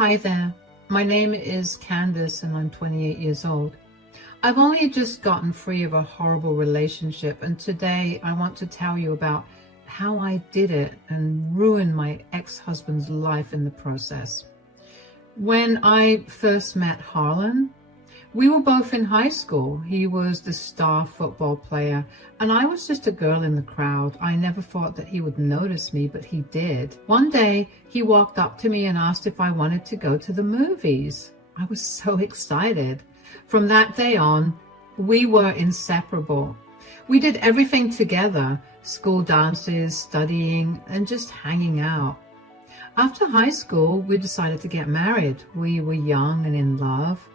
Hi there, my name is Candace and I'm 28 years old. I've only just gotten free of a horrible relationship, and today I want to tell you about how I did it and ruined my ex-husband's life in the process. When I first met Harlan, we were both in high school. He was the star football player, and I was just a girl in the crowd. I never thought that he would notice me, but he did. One day, he walked up to me and asked if I wanted to go to the movies. I was so excited. From that day on, we were inseparable. We did everything together, school dances, studying, and just hanging out. After high school, we decided to get married. We were young and in love.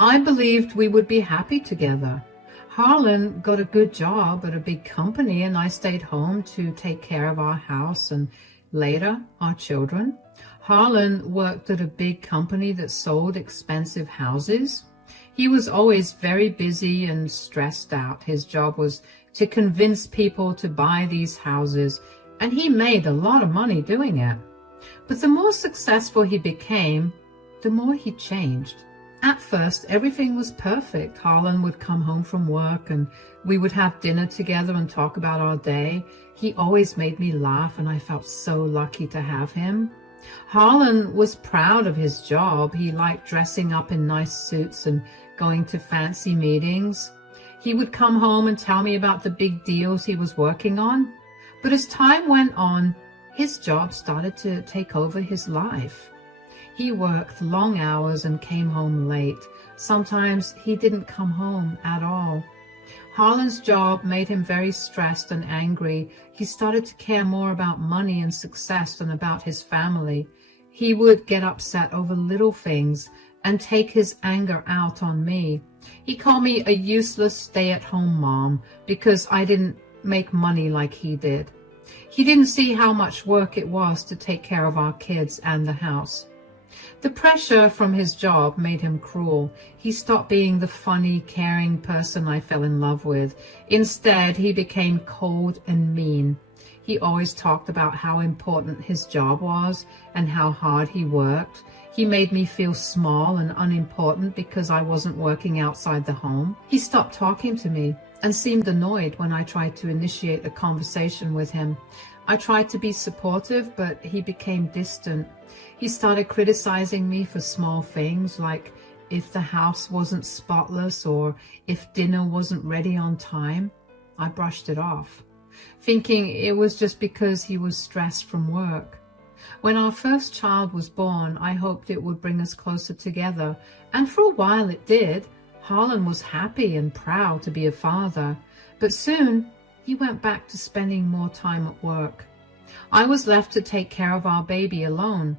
I believed we would be happy together. Harlan got a good job at a big company, and I stayed home to take care of our house and later our children. Harlan worked at a big company that sold expensive houses. He was always very busy and stressed out. His job was to convince people to buy these houses, and he made a lot of money doing it. But the more successful he became, the more he changed. At first, everything was perfect. Harlan would come home from work and we would have dinner together and talk about our day. He always made me laugh, and I felt so lucky to have him. Harlan was proud of his job. He liked dressing up in nice suits and going to fancy meetings. He would come home and tell me about the big deals he was working on. But as time went on, his job started to take over his life. He worked long hours and came home late. Sometimes he didn't come home at all. Harlan's job made him very stressed and angry. He started to care more about money and success than about his family. He would get upset over little things and take his anger out on me. He called me a useless stay-at-home mom because I didn't make money like he did. He didn't see how much work it was to take care of our kids and the house. The pressure from his job made him cruel. He stopped being the funny, caring person I fell in love with. Instead, he became cold and mean. He always talked about how important his job was and how hard he worked. He made me feel small and unimportant because I wasn't working outside the home. He stopped talking to me and seemed annoyed when I tried to initiate a conversation with him. I tried to be supportive, but he became distant. He started criticizing me for small things, like if the house wasn't spotless or if dinner wasn't ready on time. I brushed it off, thinking it was just because he was stressed from work. When our first child was born, I hoped it would bring us closer together, and for a while it did. Harlan was happy and proud to be a father, but soon he went back to spending more time at work. I was left to take care of our baby alone.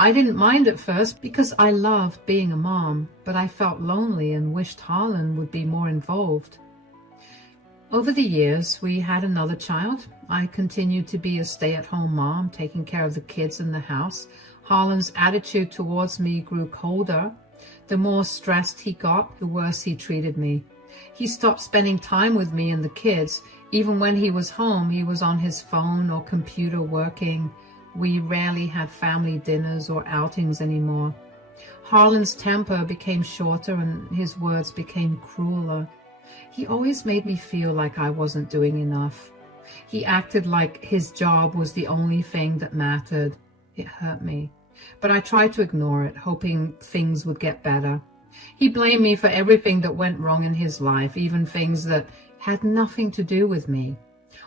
I didn't mind at first because I loved being a mom, but I felt lonely and wished Harlan would be more involved. Over the years, we had another child. I continued to be a stay-at-home mom, taking care of the kids in the house. Harlan's attitude towards me grew colder. The more stressed he got, the worse he treated me. He stopped spending time with me and the kids. Even when he was home, he was on his phone or computer working. We rarely had family dinners or outings anymore. Harlan's temper became shorter and his words became crueler. He always made me feel like I wasn't doing enough. He acted like his job was the only thing that mattered. It hurt me, but I tried to ignore it, hoping things would get better. He blamed me for everything that went wrong in his life, even things that had nothing to do with me.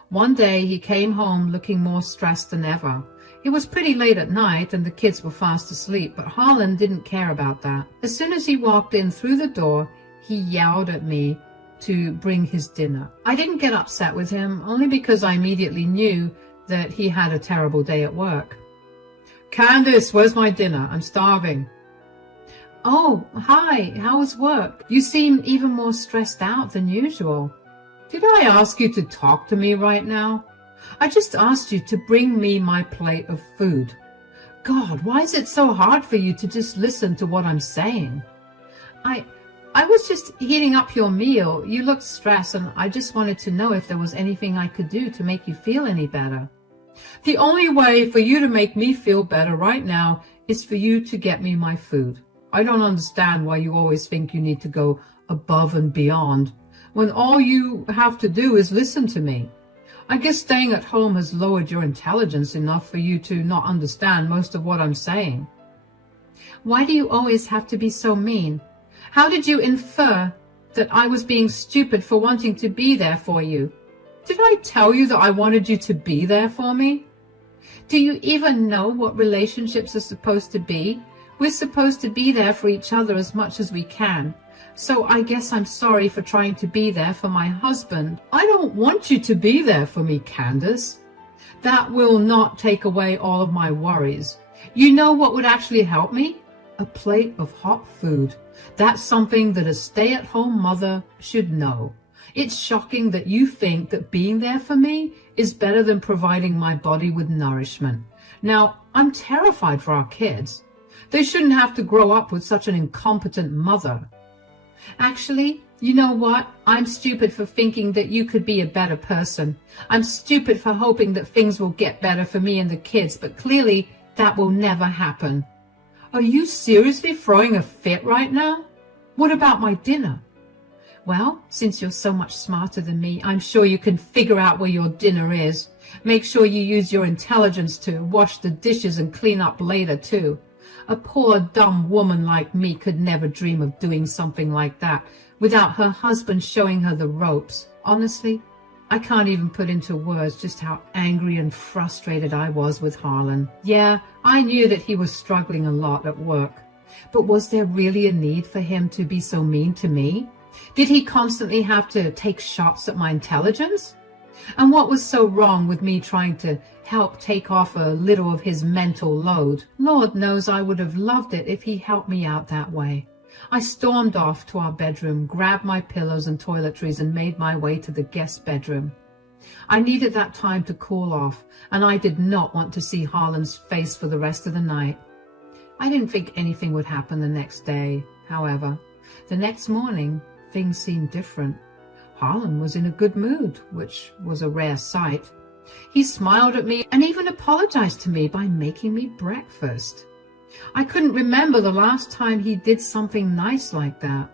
One day he came home looking more stressed than ever. It was pretty late at night and the kids were fast asleep, but Harlan didn't care about that. As soon as he walked in through the door, he yelled at me to bring his dinner. I didn't get upset with him, only because I immediately knew that he had a terrible day at work. "Candace, where's my dinner? I'm starving." "Oh, hi, how was work? You seem even more stressed out than usual." "Did I ask you to talk to me right now? I just asked you to bring me my plate of food. God, why is it so hard for you to just listen to what I'm saying?" I was just heating up your meal. You looked stressed, and I just wanted to know if there was anything I could do to make you feel any better." "The only way for you to make me feel better right now is for you to get me my food. I don't understand why you always think you need to go above and beyond when all you have to do is listen to me. I guess staying at home has lowered your intelligence enough for you to not understand most of what I'm saying. Why do you always have to be so mean? How did you infer that I was being stupid for wanting to be there for you? Did I tell you that I wanted you to be there for me? Do you even know what relationships are supposed to be? We're supposed to be there for each other as much as we can. So I guess I'm sorry for trying to be there for my husband. I don't want you to be there for me, Candace. That will not take away all of my worries. You know what would actually help me? A plate of hot food. That's something that a stay-at-home mother should know. It's shocking that you think that being there for me is better than providing my body with nourishment. Now, I'm terrified for our kids. They shouldn't have to grow up with such an incompetent mother. Actually, you know what? I'm stupid for thinking that you could be a better person. I'm stupid for hoping that things will get better for me and the kids, but clearly that will never happen. Are you seriously throwing a fit right now? What about my dinner? Well, since you're so much smarter than me, I'm sure you can figure out where your dinner is. Make sure you use your intelligence to wash the dishes and clean up later, too. A poor, dumb woman like me could never dream of doing something like that without her husband showing her the ropes. Honestly, I can't even put into words just how angry and frustrated I was with Harlan. Yeah, I knew that he was struggling a lot at work. But was there really a need for him to be so mean to me? Did he constantly have to take shots at my intelligence? And what was so wrong with me trying to help take off a little of his mental load? Lord knows I would have loved it if he helped me out that way. I stormed off to our bedroom, grabbed my pillows and toiletries, and made my way to the guest bedroom. I needed that time to cool off, and I did not want to see Harlan's face for the rest of the night. I didn't think anything would happen the next day, however. The next morning, things seemed different. Harlan was in a good mood, which was a rare sight. He smiled at me and even apologized to me by making me breakfast. I couldn't remember the last time he did something nice like that.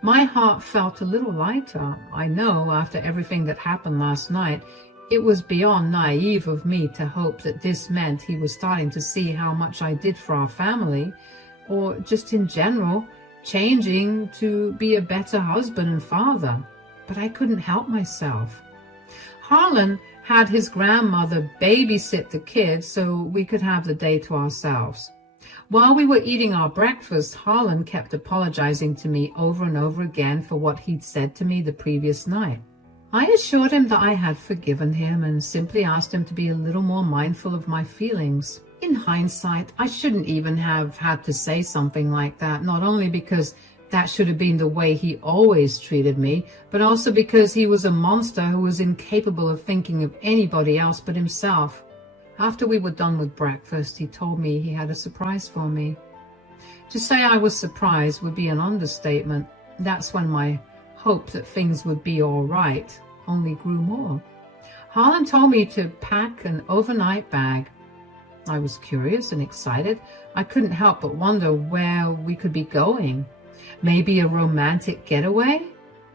My heart felt a little lighter. I know, after everything that happened last night, it was beyond naive of me to hope that this meant he was starting to see how much I did for our family, or just in general, changing to be a better husband and father. But I couldn't help myself. Harlan had his grandmother babysit the kids so we could have the day to ourselves. While we were eating our breakfast, Harlan kept apologizing to me over and over again for what he'd said to me the previous night. I assured him that I had forgiven him and simply asked him to be a little more mindful of my feelings. In hindsight, I shouldn't even have had to say something like that, not only because that should have been the way he always treated me, but also because he was a monster who was incapable of thinking of anybody else but himself. After we were done with breakfast, he told me he had a surprise for me. To say I was surprised would be an understatement. That's when my hope that things would be all right only grew more. Harlan told me to pack an overnight bag. I was curious and excited. I couldn't help but wonder where we could be going. Maybe a romantic getaway?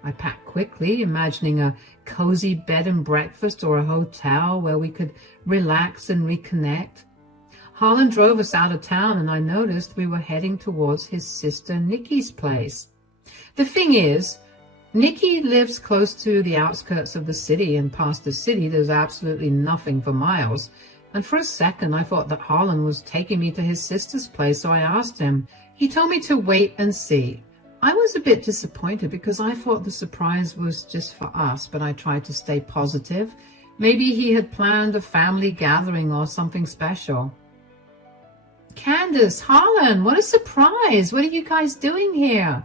I packed quickly, imagining a cozy bed and breakfast or a hotel where we could relax and reconnect. Harlan drove us out of town, and I noticed we were heading towards his sister Nikki's place. The thing is, Nikki lives close to the outskirts of the city, and past the city there's absolutely nothing for miles. And for a second I thought that Harlan was taking me to his sister's place, so I asked him. He told me to wait and see. I was a bit disappointed because I thought the surprise was just for us, but I tried to stay positive. Maybe he had planned a family gathering or something special. Candace, Harlan, what a surprise! What are you guys doing here?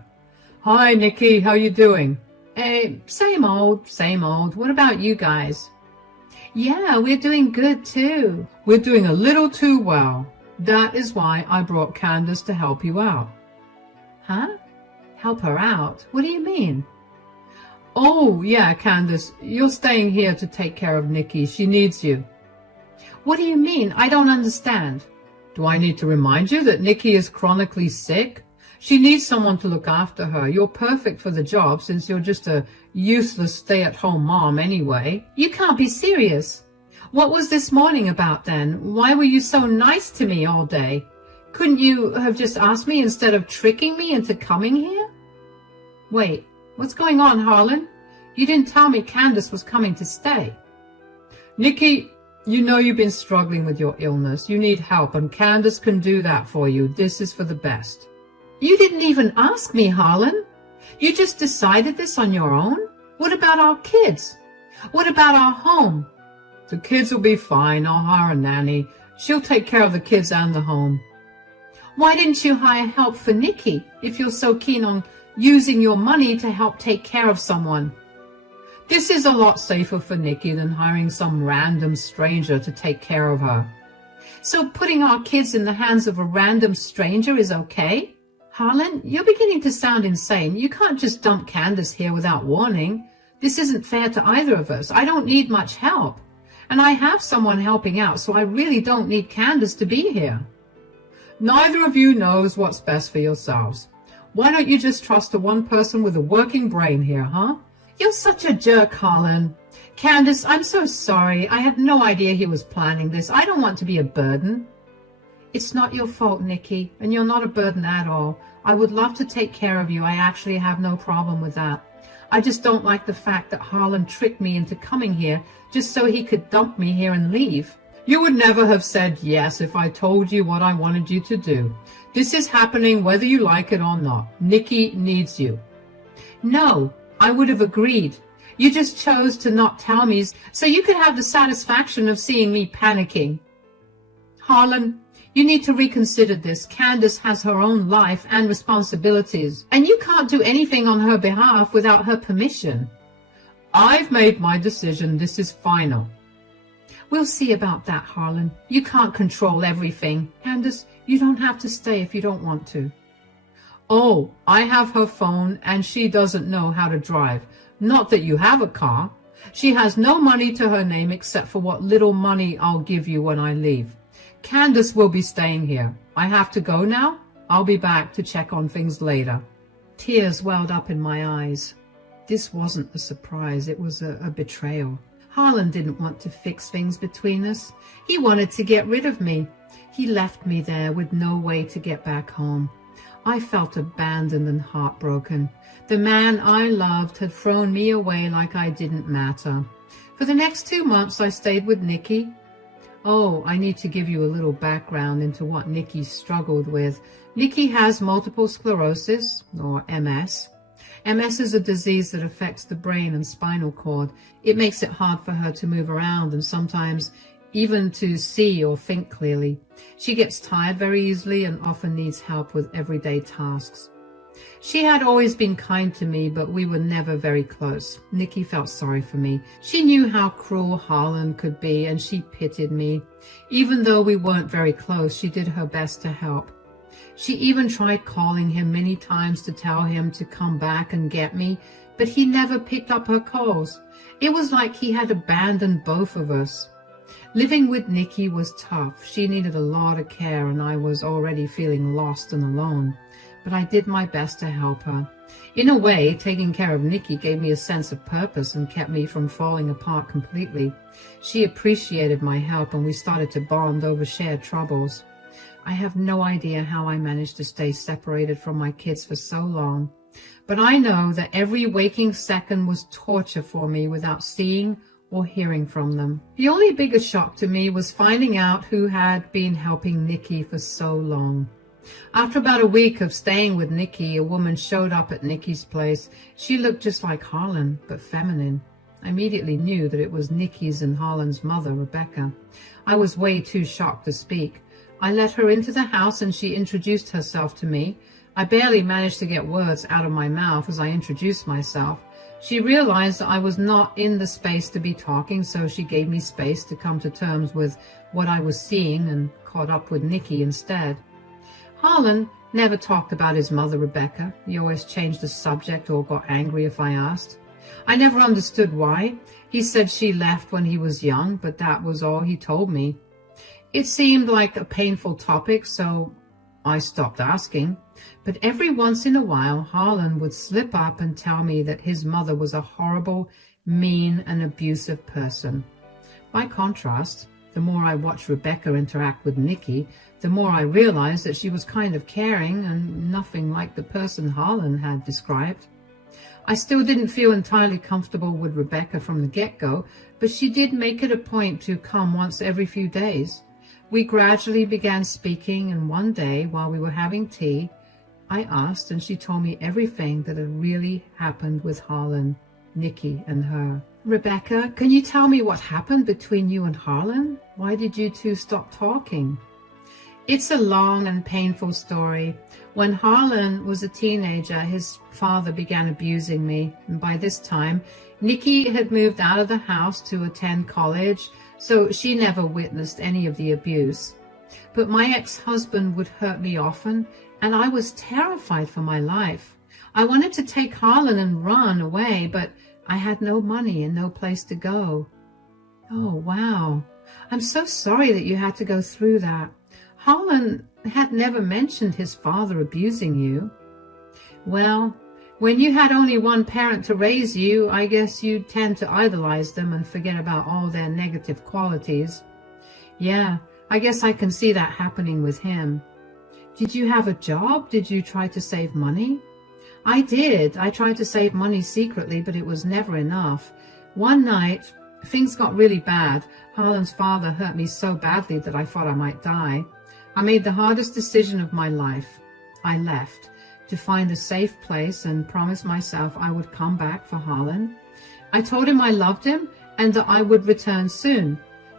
Hi, Nikki, how you doing? Hey, same old, same old. What about you guys? Yeah, we're doing good too. We're doing a little too well. That is why I brought Candace to help you out. Huh? Help her out? What do you mean? Oh, yeah, Candace, you're staying here to take care of Nikki. She needs you. What do you mean? I don't understand. Do I need to remind you that Nikki is chronically sick? She needs someone to look after her. You're perfect for the job since you're just a useless stay-at-home mom anyway. You can't be serious. What was this morning about then? Why were you so nice to me all day? Couldn't you have just asked me instead of tricking me into coming here? Wait, what's going on, Harlan? You didn't tell me Candace was coming to stay. Nikki, you know you've been struggling with your illness. You need help, and Candace can do that for you. This is for the best. You didn't even ask me, Harlan. You just decided this on your own? What about our kids? What about our home? The kids will be fine. I'll hire a nanny. She'll take care of the kids and the home. Why didn't you hire help for Nikki if you're so keen on using your money to help take care of someone? This is a lot safer for Nikki than hiring some random stranger to take care of her. So putting our kids in the hands of a random stranger is okay? Harlan, you're beginning to sound insane. You can't just dump Candace here without warning. This isn't fair to either of us. I don't need much help. And I have someone helping out, so I really don't need Candace to be here. Neither of you knows what's best for yourselves. Why don't you just trust the one person with a working brain here, huh? You're such a jerk, Harlan. Candace, I'm so sorry. I had no idea he was planning this. I don't want to be a burden. It's not your fault, Nikki, and you're not a burden at all. I would love to take care of you. I actually have no problem with that. I just don't like the fact that Harlan tricked me into coming here just so he could dump me here and leave. You would never have said yes if I told you what I wanted you to do. This is happening whether you like it or not. Nikki needs you. No, I would have agreed. You just chose to not tell me so you could have the satisfaction of seeing me panicking. Harlan, you need to reconsider this. Candace has her own life and responsibilities, and you can't do anything on her behalf without her permission. I've made my decision. This is final. We'll see about that, Harlan. You can't control everything. Candace, you don't have to stay if you don't want to. Oh, I have her phone, and she doesn't know how to drive. Not that you have a car. She has no money to her name except for what little money I'll give you when I leave. Candace will be staying here. I have to go now. I'll be back to check on things later. Tears welled up in my eyes. This wasn't a surprise. It was a betrayal. Harlan didn't want to fix things between us. He wanted to get rid of me. He left me there with no way to get back home. I felt abandoned and heartbroken. The man I loved had thrown me away like I didn't matter. For the next 2 months, I stayed with Nikki. Oh, I need to give you a little background into what Nikki struggled with. Nikki has multiple sclerosis, or MS. MS is a disease that affects the brain and spinal cord. It makes it hard for her to move around and sometimes even to see or think clearly. She gets tired very easily and often needs help with everyday tasks. She had always been kind to me, but we were never very close. Nikki felt sorry for me. She knew how cruel Harlan could be, and she pitied me. Even though we weren't very close, she did her best to help. She even tried calling him many times to tell him to come back and get me, but he never picked up her calls. It was like he had abandoned both of us. Living with Nikki was tough. She needed a lot of care, and I was already feeling lost and alone. But I did my best to help her. In a way, taking care of Nikki gave me a sense of purpose and kept me from falling apart completely. She appreciated my help, and we started to bond over shared troubles. I have no idea how I managed to stay separated from my kids for so long, but I know that every waking second was torture for me without seeing or hearing from them. The only bigger shock to me was finding out who had been helping Nikki for so long. After about a week of staying with Nikki, a woman showed up at Nikki's place. She looked just like Harlan, but feminine. I immediately knew that it was Nikki's and Harlan's mother, Rebecca. I was way too shocked to speak. I let her into the house and she introduced herself to me. I barely managed to get words out of my mouth as I introduced myself. She realized that I was not in the space to be talking, so she gave me space to come to terms with what I was seeing and caught up with Nikki instead. Harlan never talked about his mother, Rebecca. He always changed the subject or got angry if I asked. I never understood why. He said she left when he was young, but that was all he told me. It seemed like a painful topic, so I stopped asking. But every once in a while, Harlan would slip up and tell me that his mother was a horrible, mean, and abusive person. By contrast, the more I watched Rebecca interact with Nikki, the more I realized that she was kind of caring and nothing like the person Harlan had described. I still didn't feel entirely comfortable with Rebecca from the get-go, but she did make it a point to come once every few days. We gradually began speaking, and one day, while we were having tea, I asked, and she told me everything that had really happened with Harlan, Nikki, and her. Rebecca, can you tell me what happened between you and Harlan? Why did you two stop talking? It's a long and painful story. When Harlan was a teenager, his father began abusing me, and by this time, Nikki had moved out of the house to attend college, so she never witnessed any of the abuse. But my ex-husband would hurt me often, and I was terrified for my life. I wanted to take Harlan and run away, but I had no money and no place to go. Oh, wow. I'm so sorry that you had to go through that. Harlan had never mentioned his father abusing you. Well, when you had only one parent to raise you, I guess you tend to idolize them and forget about all their negative qualities. Yeah, I guess I can see that happening with him. Did you have a job? Did you try to save money? I did. I tried to save money secretly, but it was never enough. One night, things got really bad. Harlan's father hurt me so badly that I thought I might die. I made the hardest decision of my life. I left to find a safe place and promised myself I would come back for Harlan. I told him I loved him and that I would return soon.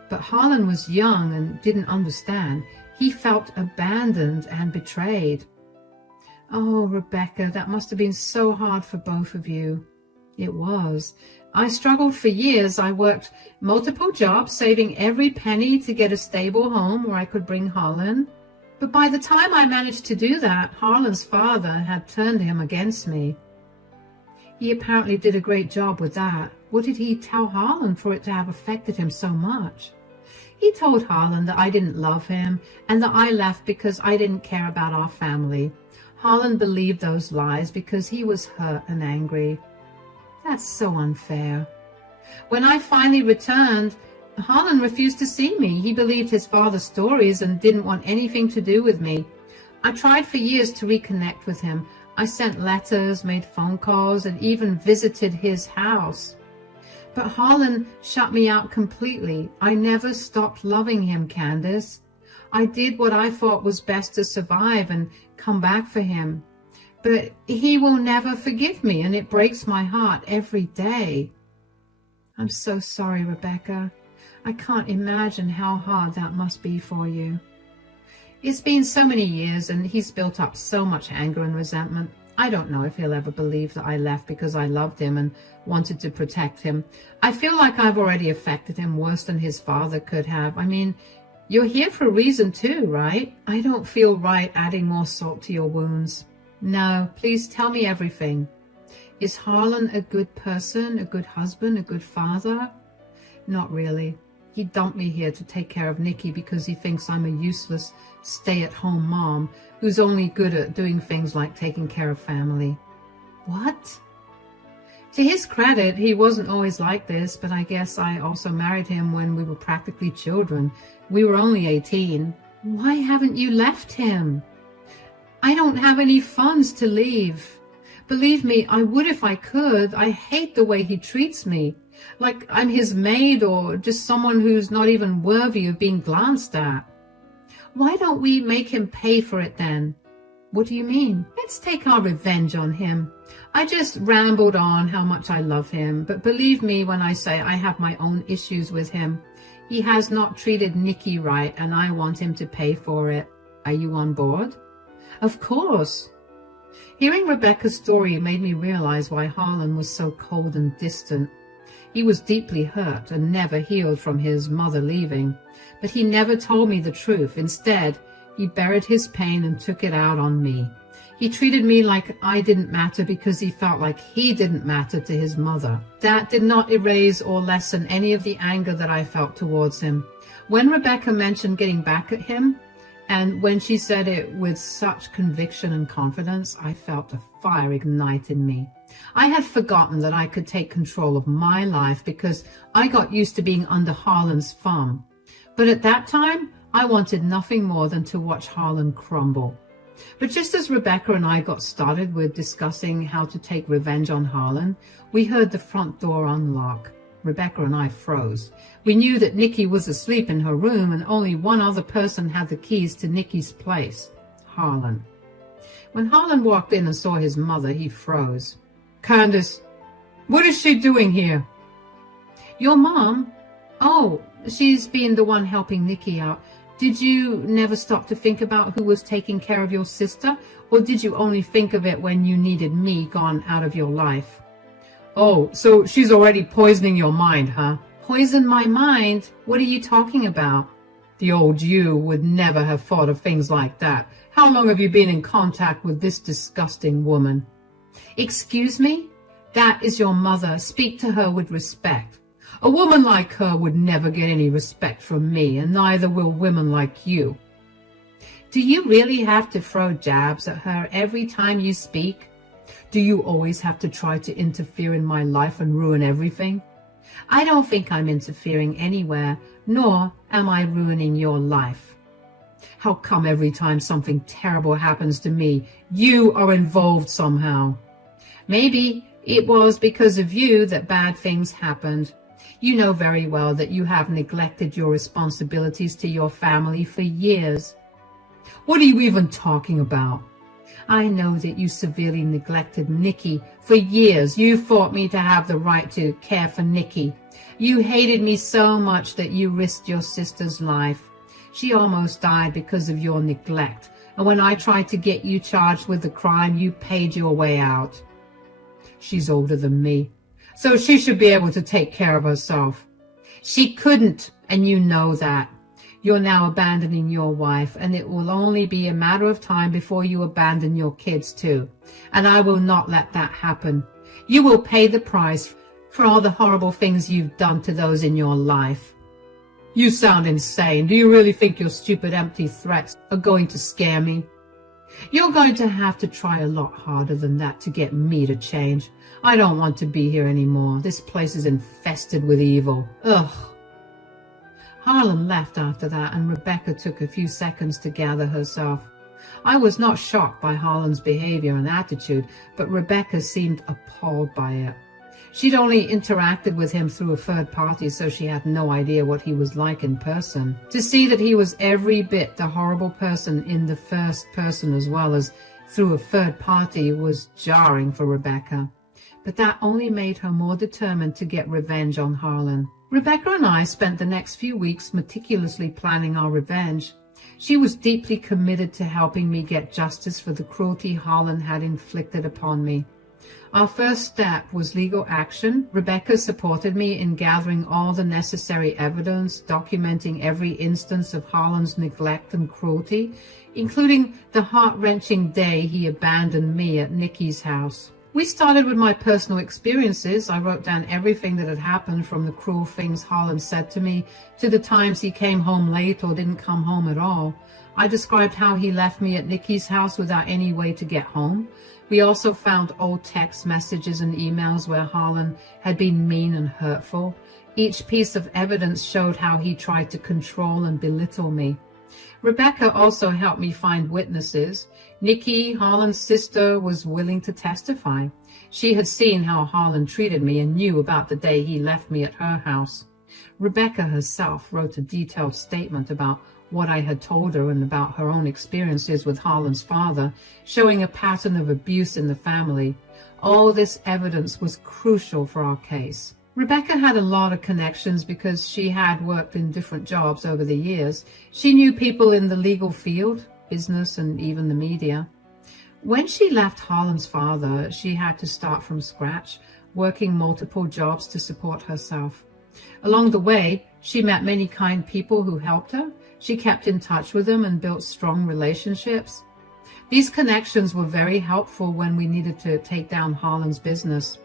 But Harlan was young and didn't understand. He felt abandoned and betrayed. Oh, Rebecca, that must have been so hard for both of you. It was. I struggled for years. I worked multiple jobs, saving every penny to get a stable home where I could bring Harlan. But by the time I managed to do that, Harlan's father had turned him against me. He apparently did a great job with that. What did he tell Harlan for it to have affected him so much? He told Harlan that I didn't love him and that I left because I didn't care about our family. Harlan believed those lies because he was hurt and angry. That's so unfair. When I finally returned, Harlan refused to see me. He believed his father's stories and didn't want anything to do with me. I tried for years to reconnect with him. I sent letters, made phone calls, and even visited his house. But Harlan shut me out completely. I never stopped loving him, Candace. I did what I thought was best to survive and come back for him. But he will never forgive me, and it breaks my heart every day. I'm so sorry, Rebecca. I can't imagine how hard that must be for you. It's been so many years, and he's built up so much anger and resentment. I don't know if he'll ever believe that I left because I loved him and wanted to protect him. I feel like I've already affected him worse than his father could have. I mean, you're here for a reason too, right? I don't feel right adding more salt to your wounds. No, please tell me everything. Is Harlan a good person, a good husband, a good father? Not really. He dumped me here to take care of Nikki because he thinks I'm a useless stay-at-home mom who's only good at doing things like taking care of family. What? To his credit, he wasn't always like this, but I guess I also married him when we were practically children. We were only 18. Why haven't you left him? I don't have any funds to leave. Believe me, I would if I could. I hate the way he treats me. Like I'm his maid or just someone who's not even worthy of being glanced at. Why don't we make him pay for it then? What do you mean? Let's take our revenge on him. I just rambled on how much I love him, but believe me when I say I have my own issues with him. He has not treated Nikki right, and I want him to pay for it. Are you on board? Of course. Hearing Rebecca's story made me realize why Harlan was so cold and distant. He was deeply hurt and never healed from his mother leaving, but he never told me the truth. Instead, He buried his pain and took it out on me. He treated me like I didn't matter because he felt like he didn't matter to his mother. That did not erase or lessen any of the anger that I felt towards him. When Rebecca mentioned getting back at him, and when she said it with such conviction and confidence, I felt a fire ignite in me. I had forgotten that I could take control of my life because I got used to being under Harlan's thumb. But at that time, I wanted nothing more than to watch Harlan crumble. But just as Rebecca and I got started with discussing how to take revenge on Harlan, we heard the front door unlock. Rebecca and I froze. We knew that Nikki was asleep in her room and only one other person had the keys to Nikki's place, Harlan. When Harlan walked in and saw his mother, he froze. "Candace, what is she doing here?" "Your mom? Oh, she's been the one helping Nikki out. Did you never stop to think about who was taking care of your sister, or did you only think of it when you needed me gone out of your life?" "Oh, so she's already poisoning your mind, huh?" "Poison my mind? What are you talking about?" "The old you would never have thought of things like that. How long have you been in contact with this disgusting woman?" "Excuse me? That is your mother. Speak to her with respect." "A woman like her would never get any respect from me, and neither will women like you." "Do you really have to throw jabs at her every time you speak? Do you always have to try to interfere in my life and ruin everything?" "I don't think I'm interfering anywhere, nor am I ruining your life." "How come every time something terrible happens to me, you are involved somehow?" "Maybe it was because of you that bad things happened. You know very well that you have neglected your responsibilities to your family for years." "What are you even talking about?" "I know that you severely neglected Nikki for years. You thought me to have the right to care for Nikki. You hated me so much that you risked your sister's life. She almost died because of your neglect, and when I tried to get you charged with the crime, you paid your way out." "She's older than me, so she should be able to take care of herself." "She couldn't, and you know that. You're now abandoning your wife, and it will only be a matter of time before you abandon your kids too. And I will not let that happen. You will pay the price for all the horrible things you've done to those in your life." "You sound insane. Do you really think your stupid empty threats are going to scare me?" "You're going to have to try a lot harder than that to get me to change. I don't want to be here anymore. This place is infested with evil. Ugh." Harlan left after that, and Rebecca took a few seconds to gather herself. I was not shocked by Harlan's behavior and attitude, but Rebecca seemed appalled by it. She'd only interacted with him through a third party, so she had no idea what he was like in person. To see that he was every bit the horrible person in the first person as well as through a third party was jarring for Rebecca. But that only made her more determined to get revenge on Harlan. Rebecca and I spent the next few weeks meticulously planning our revenge. She was deeply committed to helping me get justice for the cruelty Harlan had inflicted upon me. Our first step was legal action. Rebecca supported me in gathering all the necessary evidence, documenting every instance of Harlan's neglect and cruelty, including the heart-wrenching day he abandoned me at Nikki's house. We started with my personal experiences. I wrote down everything that had happened, from the cruel things Harlan said to me to the times he came home late or didn't come home at all. I described how he left me at Nikki's house without any way to get home. We also found old text messages and emails where Harlan had been mean and hurtful. Each piece of evidence showed how he tried to control and belittle me. Rebecca also helped me find witnesses. Nikki, Harlan's sister, was willing to testify. She had seen how Harlan treated me and knew about the day he left me at her house. Rebecca herself wrote a detailed statement about what I had told her and about her own experiences with Harlan's father, showing a pattern of abuse in the family. All this evidence was crucial for our case. Rebecca had a lot of connections because she had worked in different jobs over the years. She knew people in the legal field, business, and even the media. When she left Harlan's father, she had to start from scratch, working multiple jobs to support herself. Along the way, she met many kind people who helped her, She kept in touch with them and built strong relationships. These connections were very helpful when we needed to take down Harlan's business.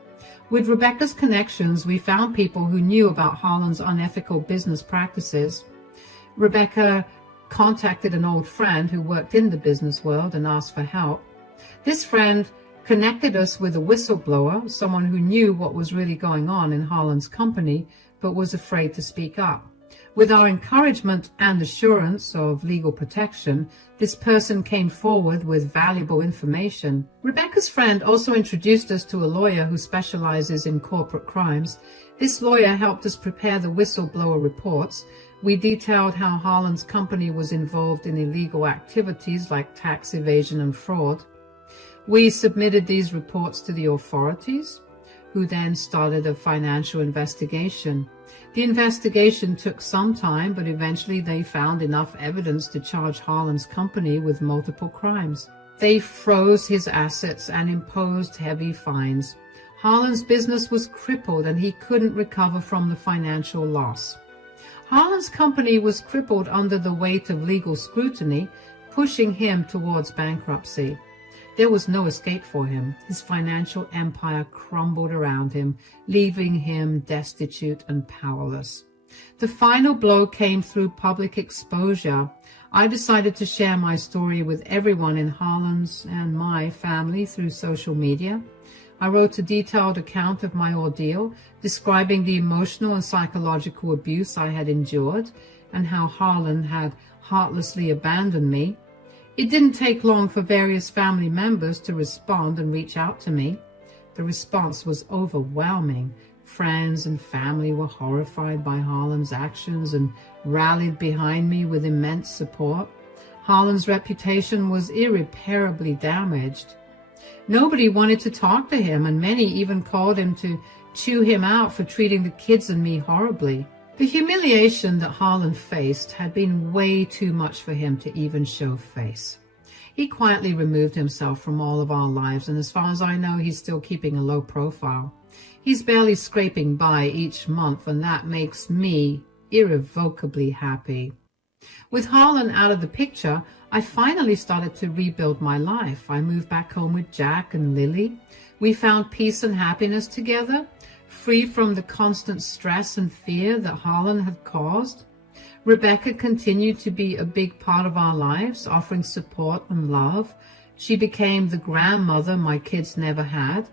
With Rebecca's connections, we found people who knew about Harlan's unethical business practices. Rebecca contacted an old friend who worked in the business world and asked for help. This friend connected us with a whistleblower, someone who knew what was really going on in Harlan's company, but was afraid to speak up. With our encouragement and assurance of legal protection, this person came forward with valuable information. Rebecca's friend also introduced us to a lawyer who specializes in corporate crimes. This lawyer helped us prepare the whistleblower reports. We detailed how Harlan's company was involved in illegal activities like tax evasion and fraud. We submitted these reports to the authorities, who then started a financial investigation. The investigation took some time, but eventually they found enough evidence to charge Harlan's company with multiple crimes. They froze his assets and imposed heavy fines. Harlan's business was crippled and he couldn't recover from the financial loss. Harlan's company was crippled under the weight of legal scrutiny, pushing him towards bankruptcy. There was no escape for him. His financial empire crumbled around him, leaving him destitute and powerless. The final blow came through public exposure. I decided to share my story with everyone in Harlan's and my family through social media. I wrote a detailed account of my ordeal, describing the emotional and psychological abuse I had endured and how Harlan had heartlessly abandoned me. It didn't take long for various family members to respond and reach out to me. The response was overwhelming. Friends and family were horrified by Harlan's actions and rallied behind me with immense support. Harlan's reputation was irreparably damaged. Nobody wanted to talk to him, and many even called him to chew him out for treating the kids and me horribly. The humiliation that Harlan faced had been way too much for him to even show face. He quietly removed himself from all of our lives, and as far as I know, he's still keeping a low profile. He's barely scraping by each month, and that makes me irrevocably happy. With Harlan out of the picture, I finally started to rebuild my life. I moved back home with Jack and Lily. We found peace and happiness together, free from the constant stress and fear that Harlan had caused. Rebecca continued to be a big part of our lives, offering support and love. She became the grandmother my kids never had.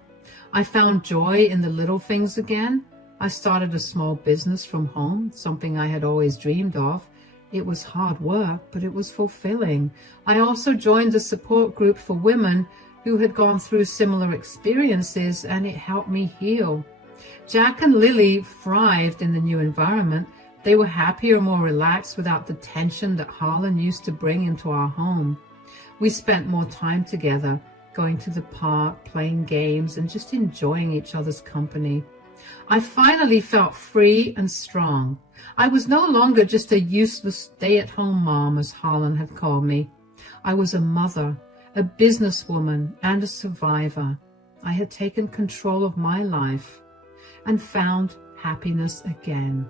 I found joy in the little things again. I started a small business from home, something I had always dreamed of. It was hard work, but it was fulfilling. I also joined a support group for women who had gone through similar experiences, and it helped me heal. Jack and Lily thrived in the new environment. They were happier, more relaxed without the tension that Harlan used to bring into our home. We spent more time together, going to the park, playing games, and just enjoying each other's company. I finally felt free and strong. I was no longer just a useless stay-at-home mom, as Harlan had called me. I was a mother, a businesswoman, and a survivor. I had taken control of my life and found happiness again.